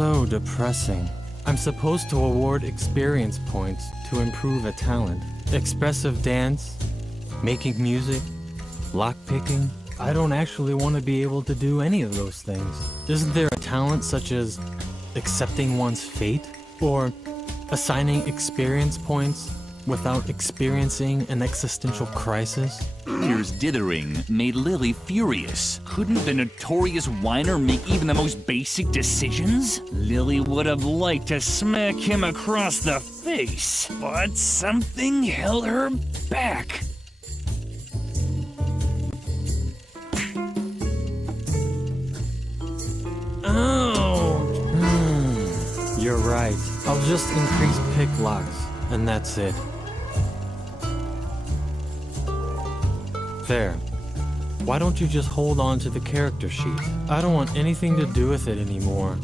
so depressing. I'm supposed to award experience points to improve a talent. Expressive dance, making music, lockpicking. I don't actually want to be able to do any of those things. Isn't there a talent such as accepting one's fate? Or assigning experience points without experiencing an existential crisis? Peter's dithering made Lilly furious. Couldn't the notorious whiner make even the most basic decisions? Lilly would have liked to smack him across the face, but something held her back. Oh! You're right. I'll just increase pick locks, and that's it. There. Why don't you just hold on to the character sheet? I don't want anything to do with it anymore.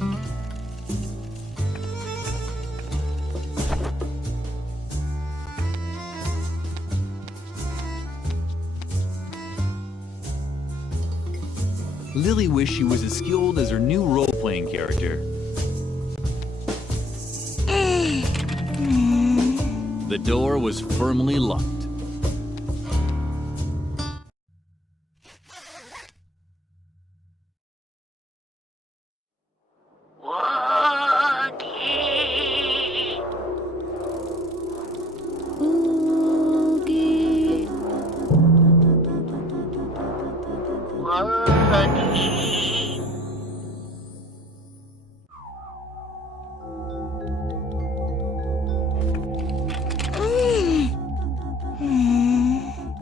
Lilly wished she was as skilled as her new role-playing character. The door was firmly locked.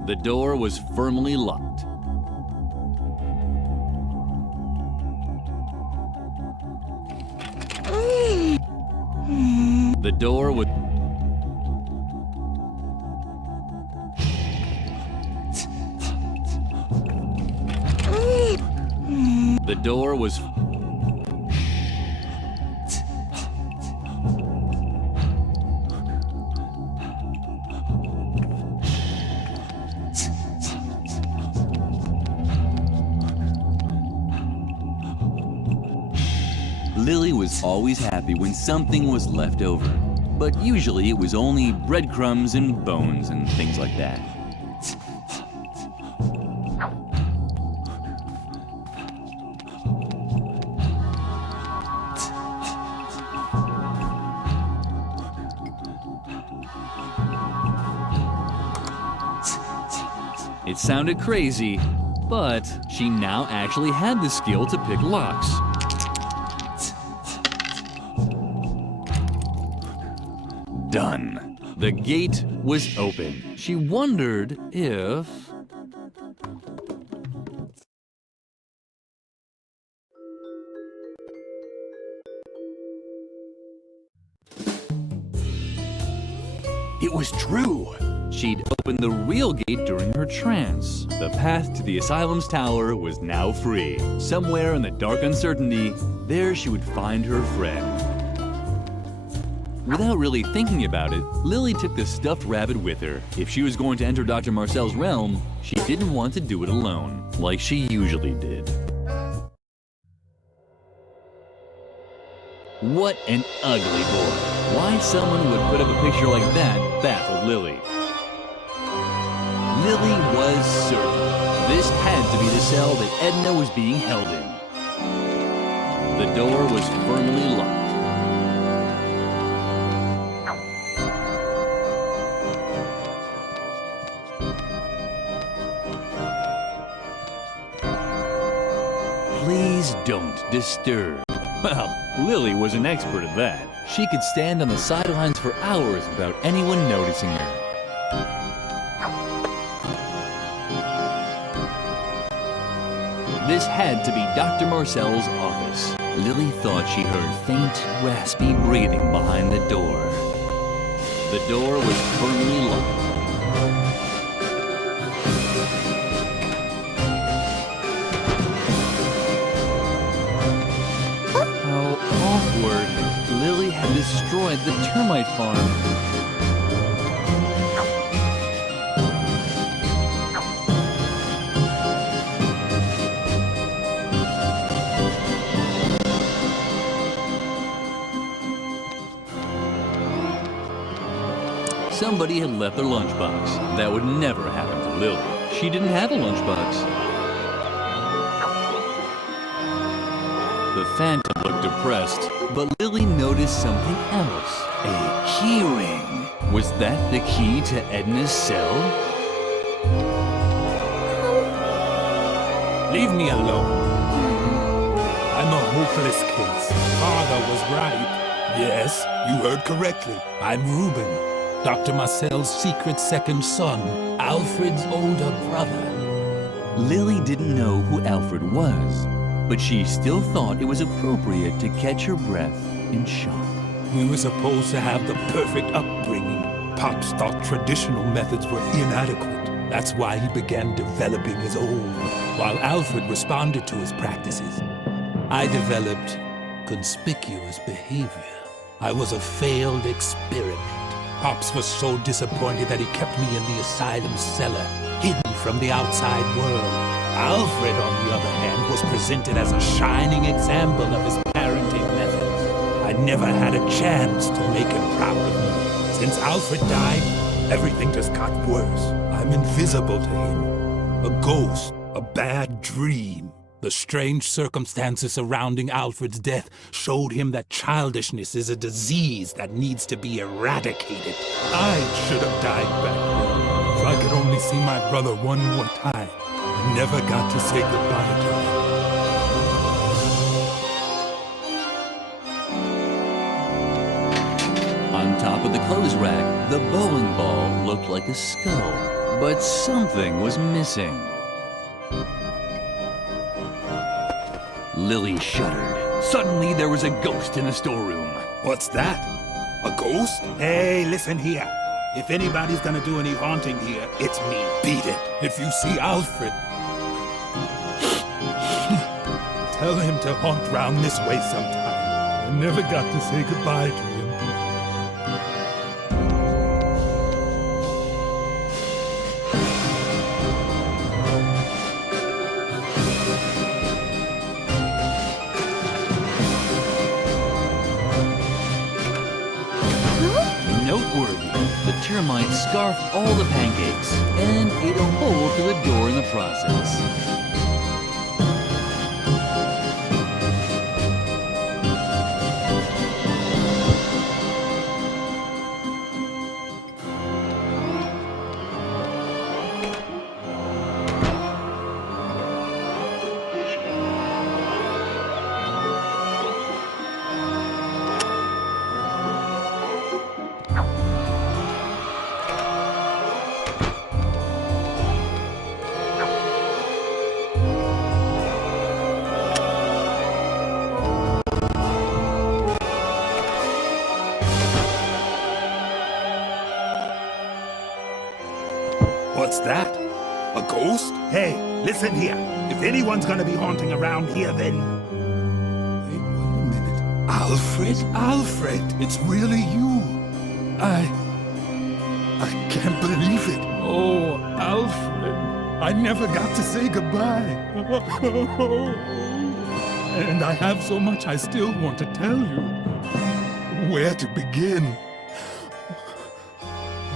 The door was firmly locked. The door was... The door was... Lilly was always happy when something was left over, but usually it was only breadcrumbs and bones and things like that. It sounded crazy, but she now actually had the skill to pick locks. Done. The gate was open. She wondered if... It was true. She'd opened the real gate during her trance. The path to the asylum's tower was now free. Somewhere in the dark uncertainty, there she would find her friend. Without really thinking about it, Lilly took the stuffed rabbit with her. If she was going to enter Dr. Marcel's realm, she didn't want to do it alone, like she usually did. What an ugly boy. Why someone would put up a picture like that baffled Lilly. Lilly was certain this had to be the cell that Edna was being held in. The door was firmly locked. Please don't disturb. Well, Lilly was an expert at that. She could stand on the sidelines for hours without anyone noticing her. This had to be Dr. Marcel's office. Lilly thought she heard faint, raspy breathing behind the door. The door was firmly locked. Lilly had destroyed the termite farm. Somebody had left their lunchbox. That would never happen to Lilly. She didn't have a lunchbox. The Phantom looked depressed, but Lilly noticed something else. A key ring. Was that the key to Edna's cell? Leave me alone. I'm a hopeless case. Father was right. Yes, you heard correctly. I'm Reuben, Dr. Marcel's secret second son, Alfred's older brother. Lilly didn't know who Alfred was, but she still thought it was appropriate to catch her breath in shock. We were supposed to have the perfect upbringing. Pops thought traditional methods were inadequate. That's why he began developing his own, while Alfred responded to his practices. I developed conspicuous behavior. I was a failed experiment. Pops was so disappointed that he kept me in the asylum cellar, hidden from the outside world. Alfred, on the other hand, was presented as a shining example of his parenting methods. I never had a chance to make him proud of me. Since Alfred died, everything just got worse. I'm invisible to him. A ghost, a bad dream. The strange circumstances surrounding Alfred's death showed him that childishness is a disease that needs to be eradicated. I should have died back then. If I could only see my brother one more time. I never got to say goodbye to him. On top of the clothes rack, the bowling ball looked like a skull, but something was missing. Lilly shuddered. Suddenly, there was a ghost in the storeroom. What's that? A ghost? Hey, listen here. If anybody's gonna do any haunting here, it's me. Beat it. If you see Alfred, tell him to haunt round this way sometime. I never got to say goodbye to him. Noteworthy, the termite scarfed all the pancakes and ate a hole through the door in the process. What's that? A ghost? Hey, listen here. If anyone's gonna be haunting around here, then... Wait 1 minute. Alfred? Alfred! It's really you! I can't believe it. Oh, Alfred. I never got to say goodbye. And I have so much I still want to tell you. Where to begin?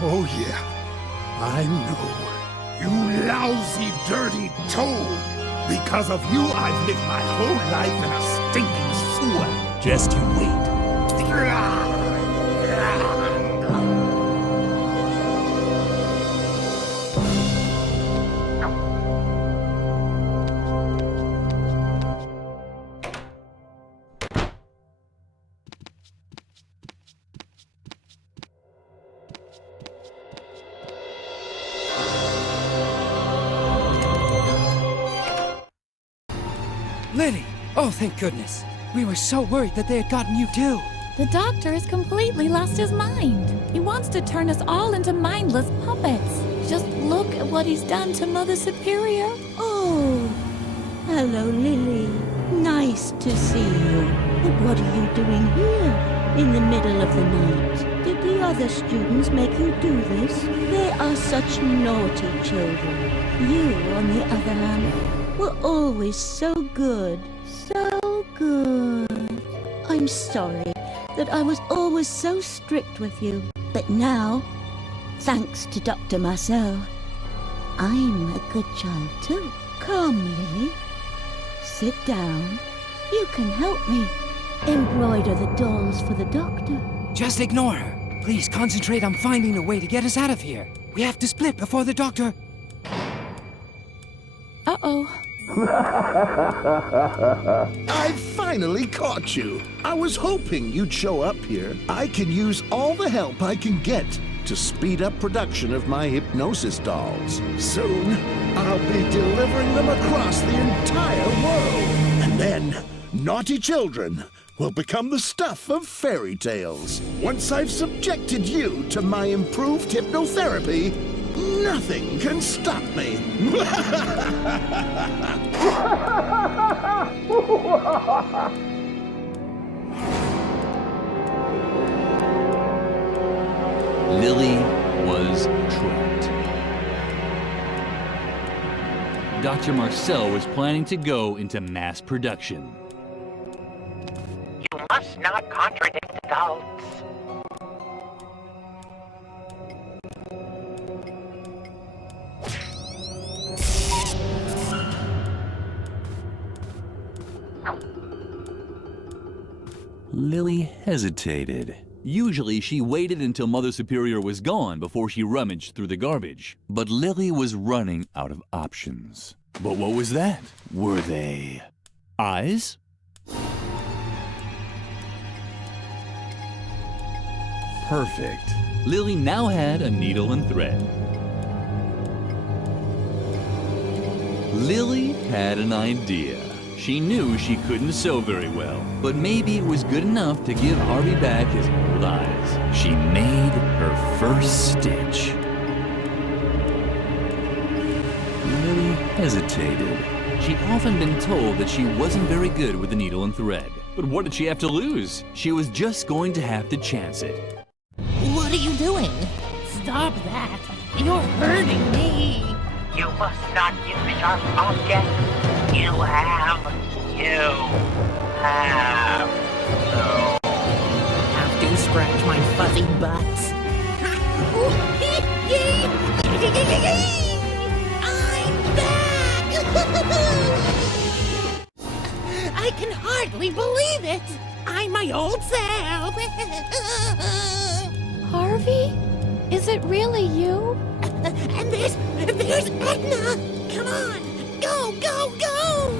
Oh, yeah. I know. You lousy, dirty toad! Because of you, I've lived my whole life in a stinking sewer. Just you wait. Lilly! Oh, thank goodness. We were so worried that they had gotten you too. The doctor has completely lost his mind. He wants to turn us all into mindless puppets. Just look at what he's done to Mother Superior. Oh, hello, Lilly. Nice to see you. But what are you doing here in the middle of the night? Did the other students make you do this? They are such naughty children. You, on the other hand, were always so good. So good. I'm sorry that I was always so strict with you. But now, Thanks to Dr. Marcel. I'm a good child too. Come, Lily. Sit down. You can help me embroider the dolls for the doctor. Just ignore her. Please concentrate on finding a way to get us out of here. We have to split before the doctor... Uh-oh. I finally caught you. I was hoping you'd show up here. I can use all the help I can get to speed up production of my hypnosis dolls. Soon, I'll be delivering them across the entire world. And then, naughty children will become the stuff of fairy tales. Once I've subjected you to my improved hypnotherapy, nothing can stop me. Lily was trapped. Dr. Marcel was planning to go into mass production. You must not contradict adults. Lily hesitated. Usually she waited until Mother Superior was gone before she rummaged through the garbage. But Lily was running out of options. But what was that? Were they eyes? Perfect. Lily now had a needle and thread. Lily had an idea. She knew she couldn't sew very well, but maybe it was good enough to give Harvey back his old eyes. She made her first stitch. Lily hesitated. She'd often been told that she wasn't very good with the needle and thread. But what did she have to lose? She was just going to have to chance it. What are you doing? Stop that! You're hurting me! You must not use sharp objects. You have to scratch my fuzzy butts. I'm back! I can hardly believe it! I'm my old self! Harvey? Is it really you? And there's Edna! Come on! Go, go, go!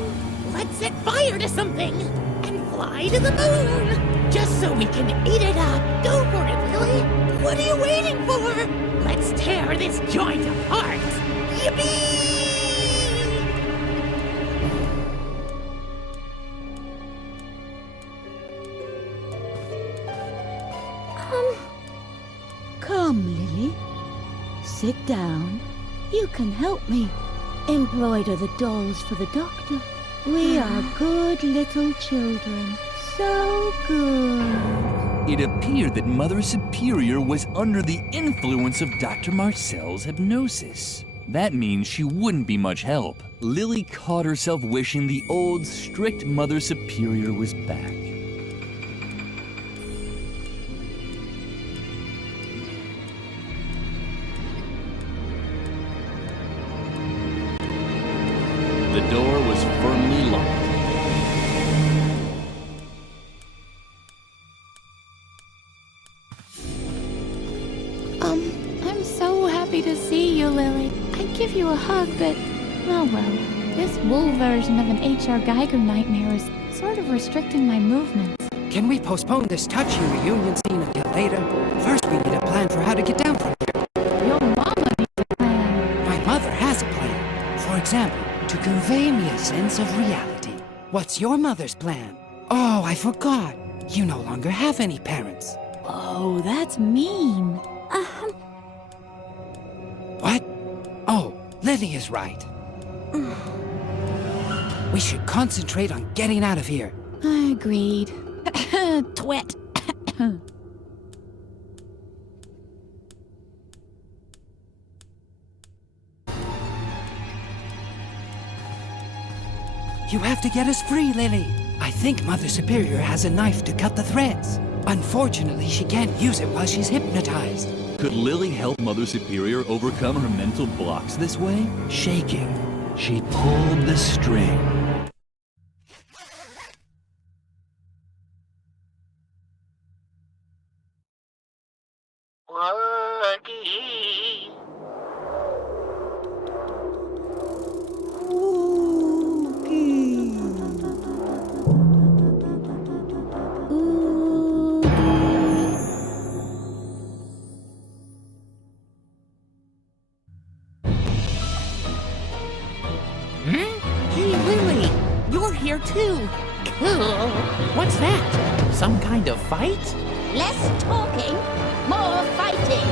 Let's set fire to something and fly to the moon! Just so we can eat it up! Go for it, Lily! What are you waiting for? Let's tear this joint apart! Yippee! Come, Lily. Sit down. You can help me embroider the dolls for the doctor. We are good little children. So good. It appeared that Mother Superior was under the influence of Dr. Marcel's hypnosis. That means she wouldn't be much help. Lily caught herself wishing the old, strict Mother Superior was back. The door was firmly locked. I'm so happy to see you, Lily. I'd give you a hug, but, oh well. This wool version of an H.R. Geiger nightmare is sort of restricting my movements. Can we postpone this touching reunion scene until later? First, we need a plan for how to get down from here. Your mama needs a plan. My mother has a plan. For example, to convey me a sense of reality. What's your mother's plan? Oh, I forgot. You no longer have any parents. Oh, that's mean. What? Oh, Lily is right. We should concentrate on getting out of here. I agreed. Twit. You have to get us free, Lily. I think Mother Superior has a knife to cut the threads. Unfortunately, she can't use it while she's hypnotized. Could Lilly help Mother Superior overcome her mental blocks this way? Shaking, she pulled the string. Woogie. Hey, Lilly, you're here too. Cool. What's that? Some kind of fight? Less talking, more fighting.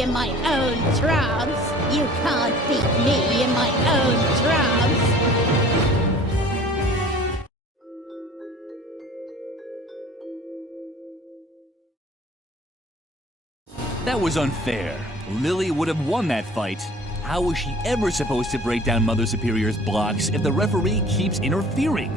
me in my own trance. You can't beat me in my own trance. That was unfair. Lilly would have won that fight. How was she ever supposed to break down Mother Superior's blocks if the referee keeps interfering?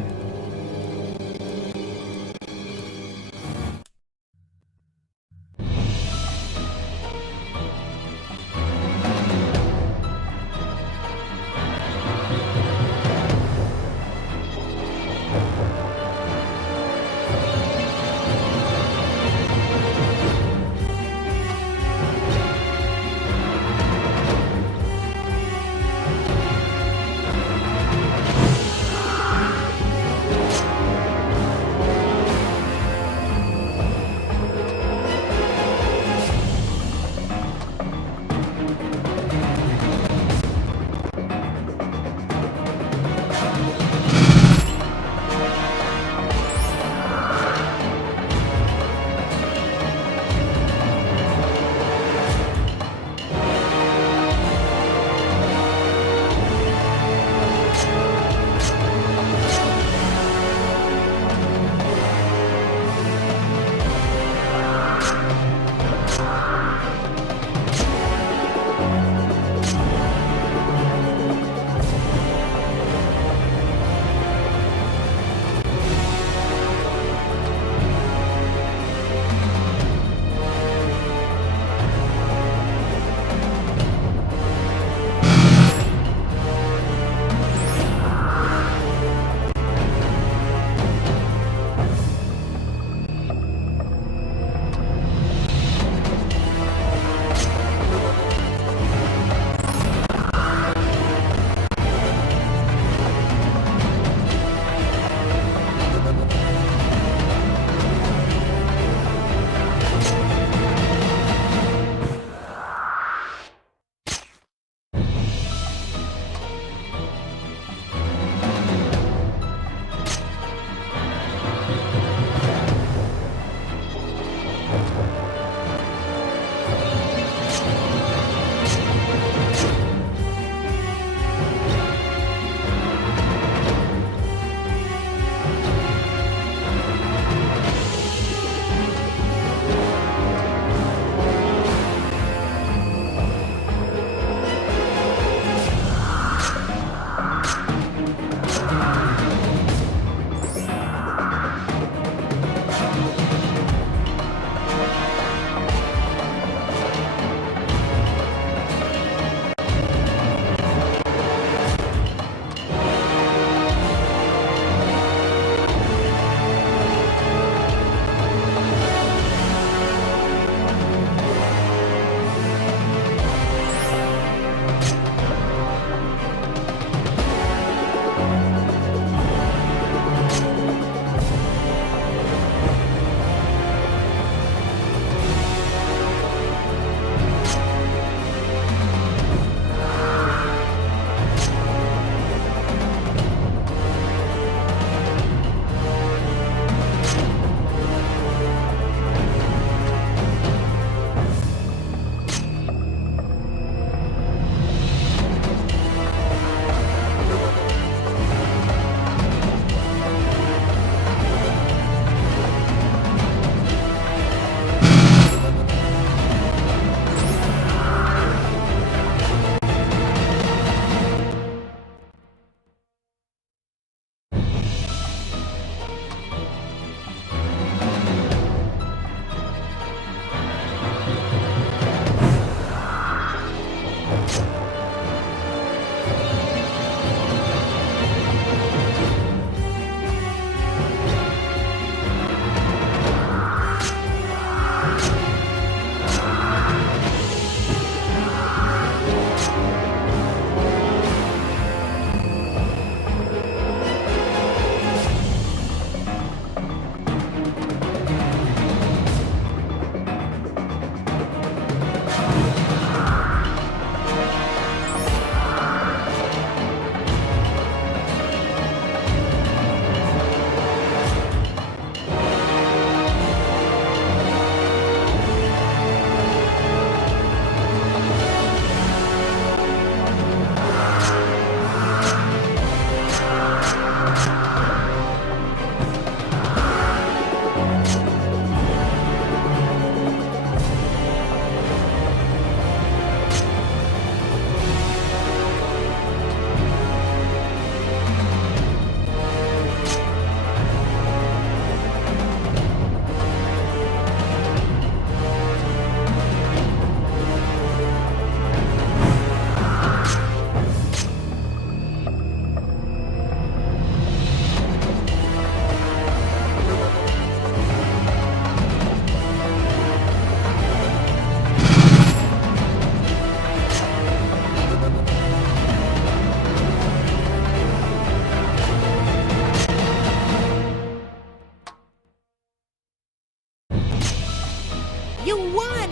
You won!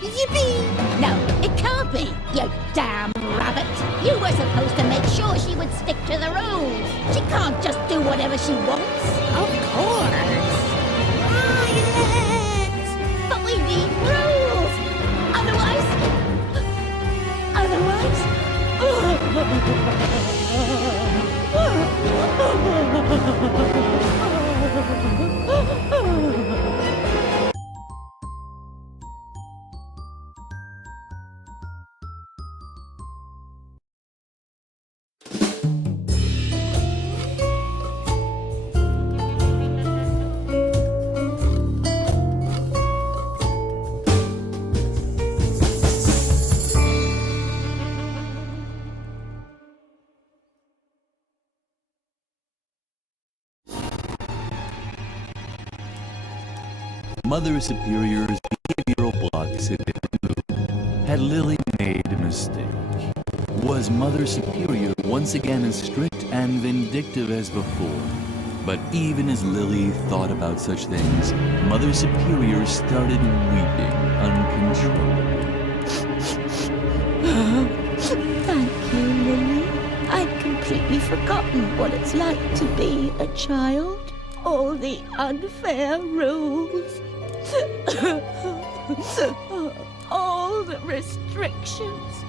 Yippee! No, it can't be, you damn rabbit. You were supposed to make sure she would stick to the rules. She can't just do whatever she wants. Of course! Quiet! But we need rules! Otherwise... Mother Superior's behavioral blocks had been removed. Had Lilly made a mistake? Was Mother Superior once again as strict and vindictive as before? But even as Lilly thought about such things, Mother Superior started weeping uncontrollably. Thank you, Lilly. I'd completely forgotten what it's like to be a child. All the unfair rules. All the restrictions.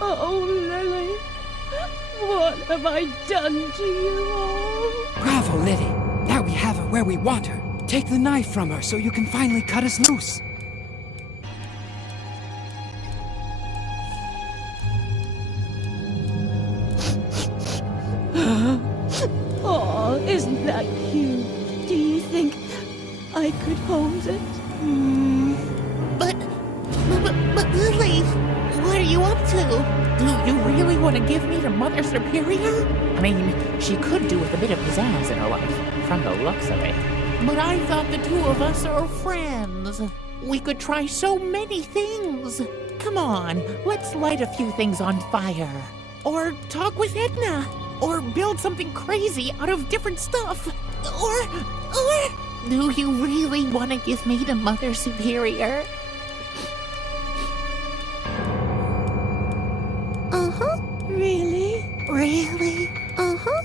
Oh, Lilly, what have I done to you all? Bravo, Lilly. Now we have her where we want her. Take the knife from her so you can finally cut us loose. Oh, isn't that cute? Do you think I could hold it? But Lilly, what are you up to? Do you really want to give me to Mother Superior? I mean, she could do with a bit of pizzazz in her life, from the looks of it. But I thought the two of us are friends. We could try so many things. Come on, let's light a few things on fire. Or talk with Edna. Or build something crazy out of different stuff. Or... Do you really want to give me to Mother Superior? Uh-huh. Really? Really? Uh-huh.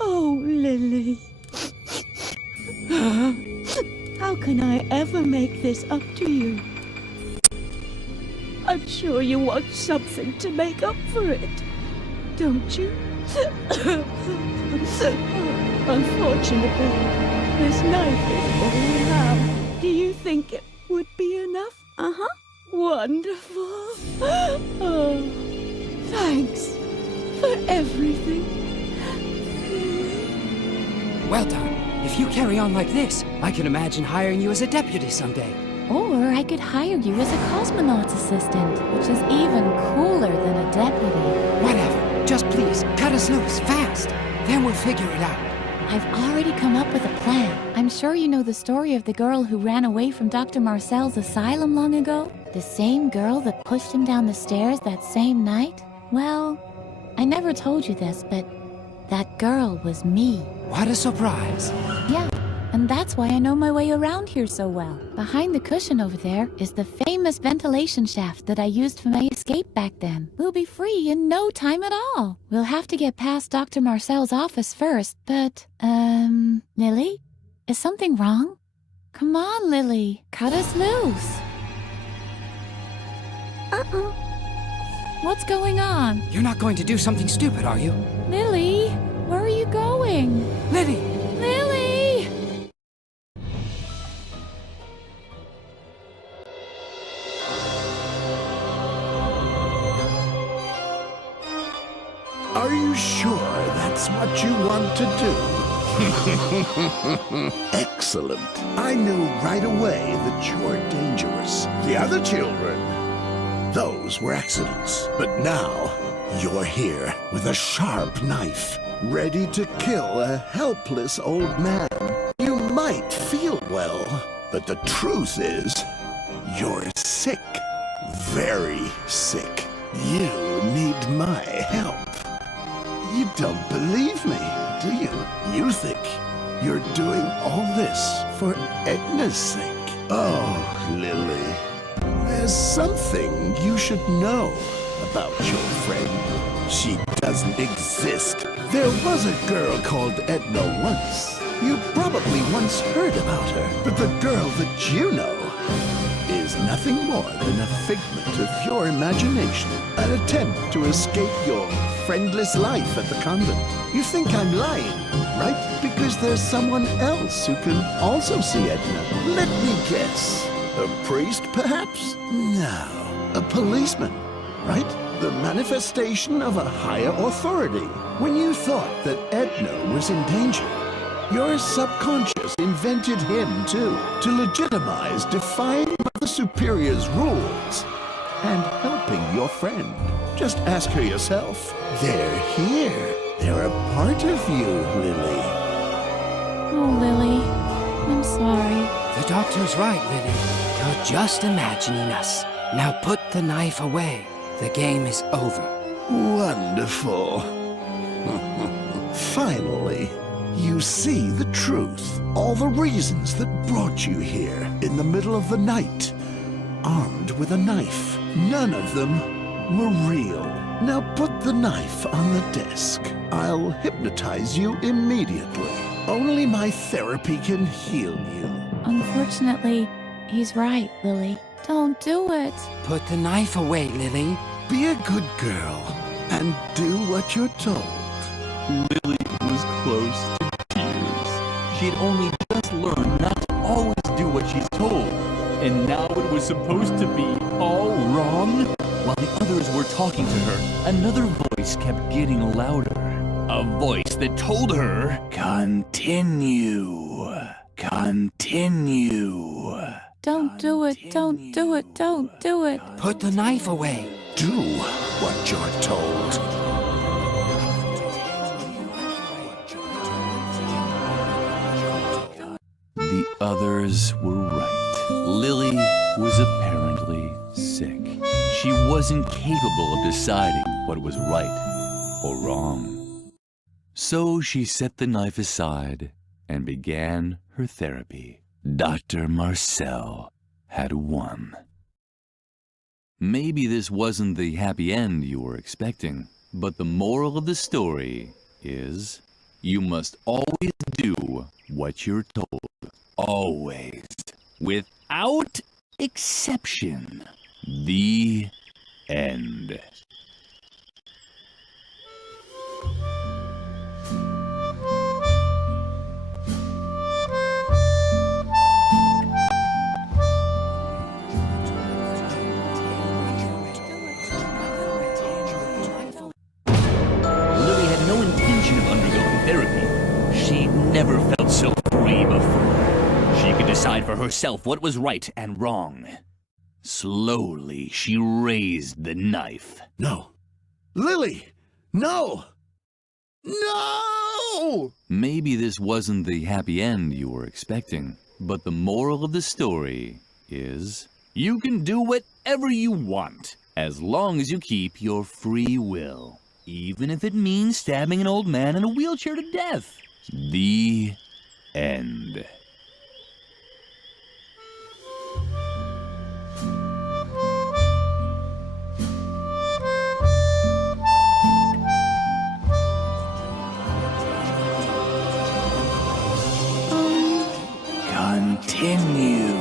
Oh, Lilly. How can I ever make this up to you? I'm sure you want something to make up for it, don't you? Unfortunately, this knife is all we have. Do you think it would be enough? Uh-huh. Wonderful. Oh, thanks for everything. Well done. If you carry on like this, I can imagine hiring you as a deputy someday. Or I could hire you as a cosmonaut's assistant, which is even cooler than a deputy. Whatever. Just please, cut us loose, fast. Then we'll figure it out. I've already come up with a plan. I'm sure you know the story of the girl who ran away from Dr. Marcel's asylum long ago? The same girl that pushed him down the stairs that same night? Well, I never told you this, but that girl was me. What a surprise. Yeah, and that's why I know my way around here so well. Behind the cushion over there is the famous ventilation shaft that I used for my escape back then. We'll be free in no time at all. We'll have to get past Dr. Marcel's office first, but, Lilly? Is something wrong? Come on, Lilly. Cut us loose. Uh-uh. What's going on? You're not going to do something stupid, are you? Lilly, where are you going? Lilly! Lilly! Are you sure that's what you want to do? Excellent. I knew right away that you're dangerous. The other children, those were accidents. But now, you're here with a sharp knife, ready to kill a helpless old man. You might feel well, but the truth is, you're sick. Very sick. You need my help. You don't believe me, do you? You think you're doing all this for Edna's sake? Oh, Lilly, there's something you should know about your friend. She doesn't exist. There was a girl called Edna once. You probably once heard about her, but the girl that you know is nothing more than a figment of your imagination, an attempt to escape your friendless life at the convent. You think I'm lying, right? Because there's someone else who can also see Edna. Let me guess. A priest, perhaps? No. A policeman, right? The manifestation of a higher authority. When you thought that Edna was in danger, your subconscious invented him, too, to legitimize defying Mother Superior's rules and helping your friend. Just ask her yourself. They're here. They're a part of you, Lilly. Oh, Lily, I'm sorry. The doctor's right, Lily. You're just imagining us. Now put the knife away. The game is over. Wonderful. Finally, you see the truth. All the reasons that brought you here in the middle of the night, armed with a knife. None of them were real. Now put the knife on the desk. I'll hypnotize you immediately. Only my therapy can heal you. Unfortunately, he's right, Lily. Don't do it. Put the knife away, Lily. Be a good girl and do what you're told. Lily was close to tears. She had only just learned not to always do what she's told. And now it was supposed to be all wrong? While the others were talking to her, another voice kept getting louder. A voice that told her, continue, continue. Don't do it, don't do it, don't do it. Put the knife away. Do what you're told. The others were right. Lily was apparently sick. She wasn't capable of deciding what was right or wrong. So she set the knife aside and began her therapy. Dr. Marcel had won. Maybe this wasn't the happy end you were expecting, but the moral of the story is you must always do what you're told. Always. Without exception. The end. Lily had no intention of undergoing therapy. She'd never felt so free before. She could decide for herself what was right and wrong. Slowly, she raised the knife. No. Lily! No! No! Maybe this wasn't the happy end you were expecting, but the moral of the story is you can do whatever you want, as long as you keep your free will, even if it means stabbing an old man in a wheelchair to death. The end. Continue.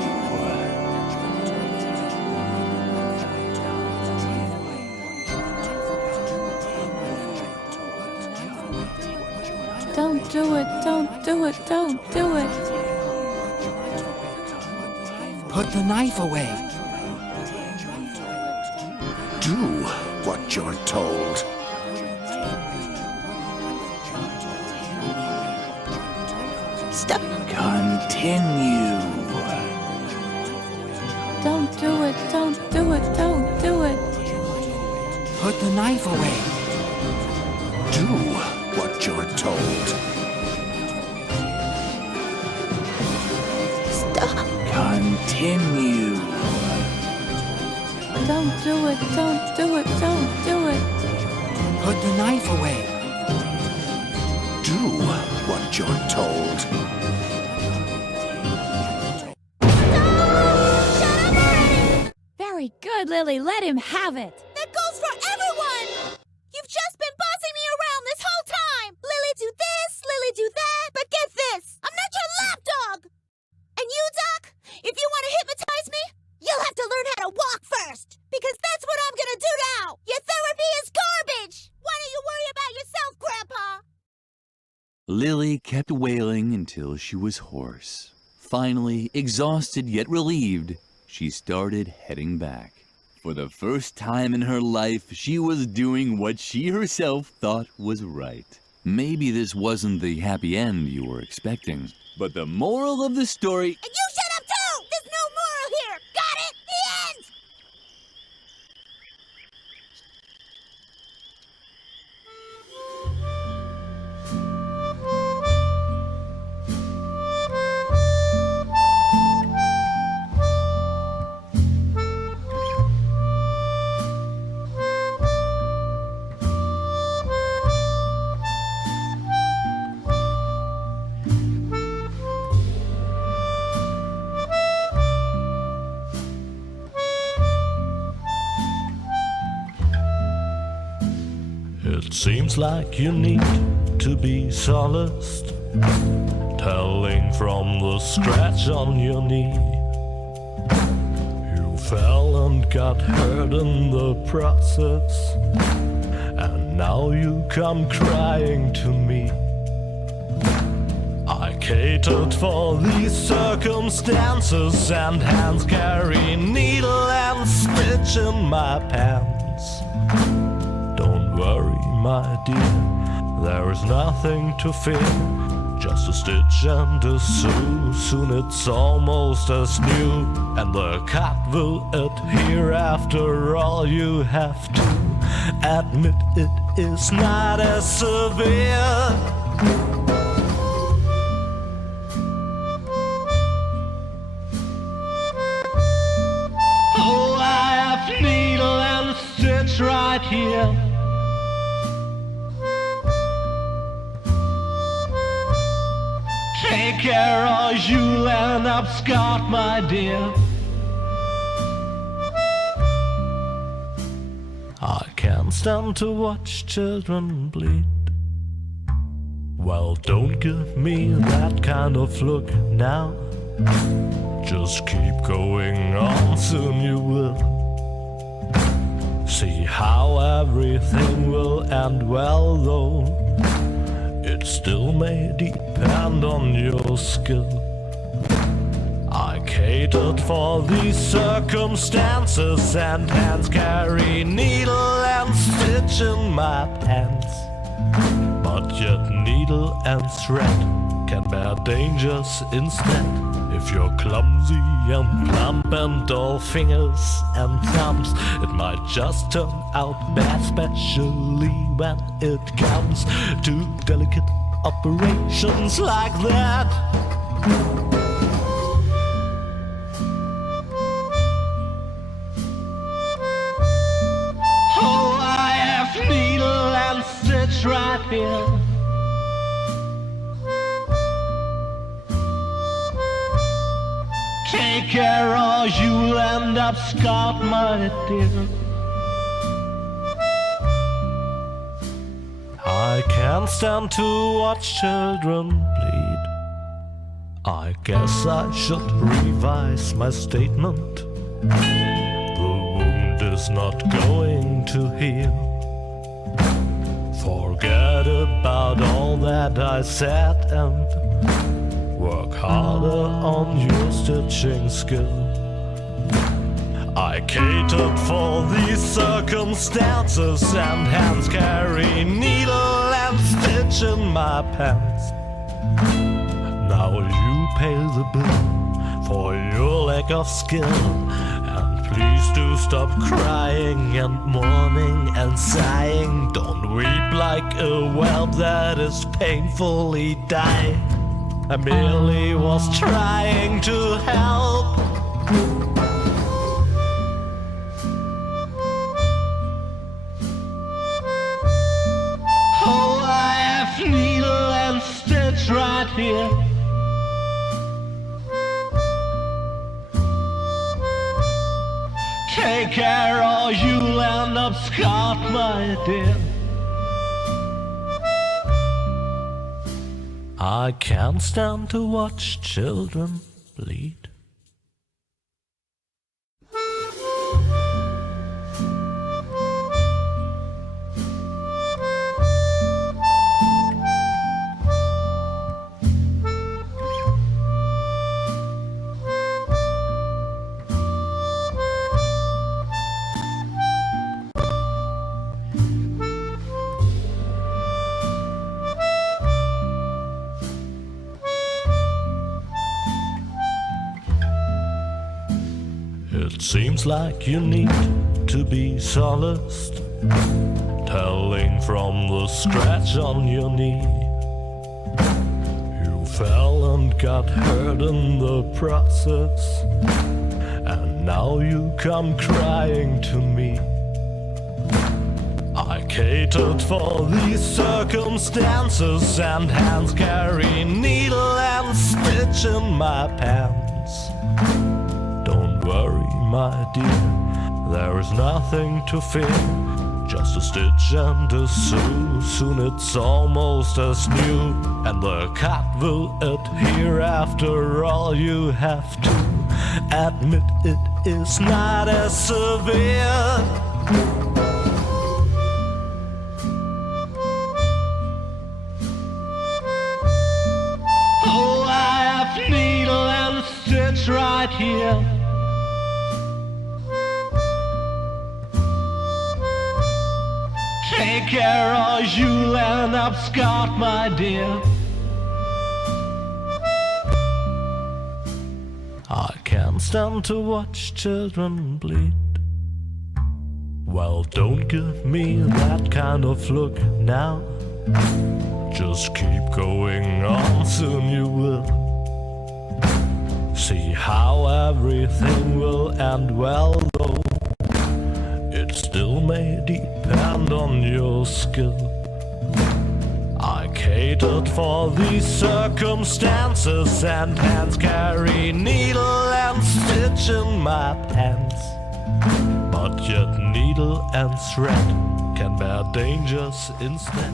Don't do it, don't do it, don't do it. Put the knife away. Do what you're told. Stop. Continue. Don't do it, don't do it, don't do it. Put the knife away. Do what you're told. Stop. Continue. Don't do it, don't do it, don't do it. Put the knife away. what you're told. Very good, Lily. Let him have it. That goes for everyone! You've just been bossing me around this whole time! Lily do this, Lily do that, but get this! I'm not your lapdog! And you, Doc, if you want to hypnotize me, you'll have to learn how to walk first! Because that's what I'm gonna do now! Your therapy is garbage! Why don't you worry about yourself, Grandpa? Lily kept wailing until she was hoarse. Finally, exhausted yet relieved, she started heading back. For the first time in her life, she was doing what she herself thought was right. Maybe this wasn't the happy end you were expecting, but the moral of the story... And you shut up too! There's no moral here! Got it? The end! It seems like you need to be solaced, telling from the scratch on your knee. You fell and got hurt in the process, and now you come crying to me. I catered for these circumstances, and hands carry needle and stitch in my pants. Don't worry, my dear, there is nothing to fear. Just a stitch and a sew, soon it's almost as new, and the cut will adhere. After all, you have to admit it is not as severe. Oh, I have needle and stitch right here. Take care or you'll end up scarred, my dear. I can't stand to watch children bleed. Well, don't give me that kind of look now. Just keep going on, soon you will see how everything will end well, though it still may depend on your skill. I catered for these circumstances, and hands carry needle and stitch in my pants. But yet needle and thread can bear dangers instead. If you're clumsy and plump and all fingers and thumbs, it might just turn out bad, especially when it comes to delicate operations like that. Oh, I have needle and stitch right here. Take care or you'll end up scarred, my dear. I can't stand to watch children bleed. I guess I should revise my statement. The wound is not going to heal. Forget about all that I said and work harder on your stitching skill. I catered for these circumstances, and hands carry needle and stitch in my pants. Now you pay the bill for your lack of skill, and please do stop crying and mourning and sighing. Don't weep like a whelp that is painfully dying. I merely was trying to help. Oh, I have needle and here. Take care or you'll end up scarred, my dear. I can't stand to watch children bleed. It seems like you need to be solaced, telling from the scratch on your knee. You fell and got hurt in the process, and now you come crying to me. I catered for these circumstances, and hands carry needle and stitch in my pants. Don't worry, my dear, there is nothing to fear. Just a stitch and a sew, soon it's almost as new, and the cut will adhere. After all, you have to admit it is not as severe. Oh, I have needle and stitch right here. Take care or you'll end up scarred, my dear. I can't stand to watch children bleed. Well, don't give me that kind of look now. Just keep going on, soon you will see how everything will end well, though it still may depend on your skill. I catered for these circumstances, and hands carry needle and stitch in my pants. But yet needle and thread can bear dangers instead.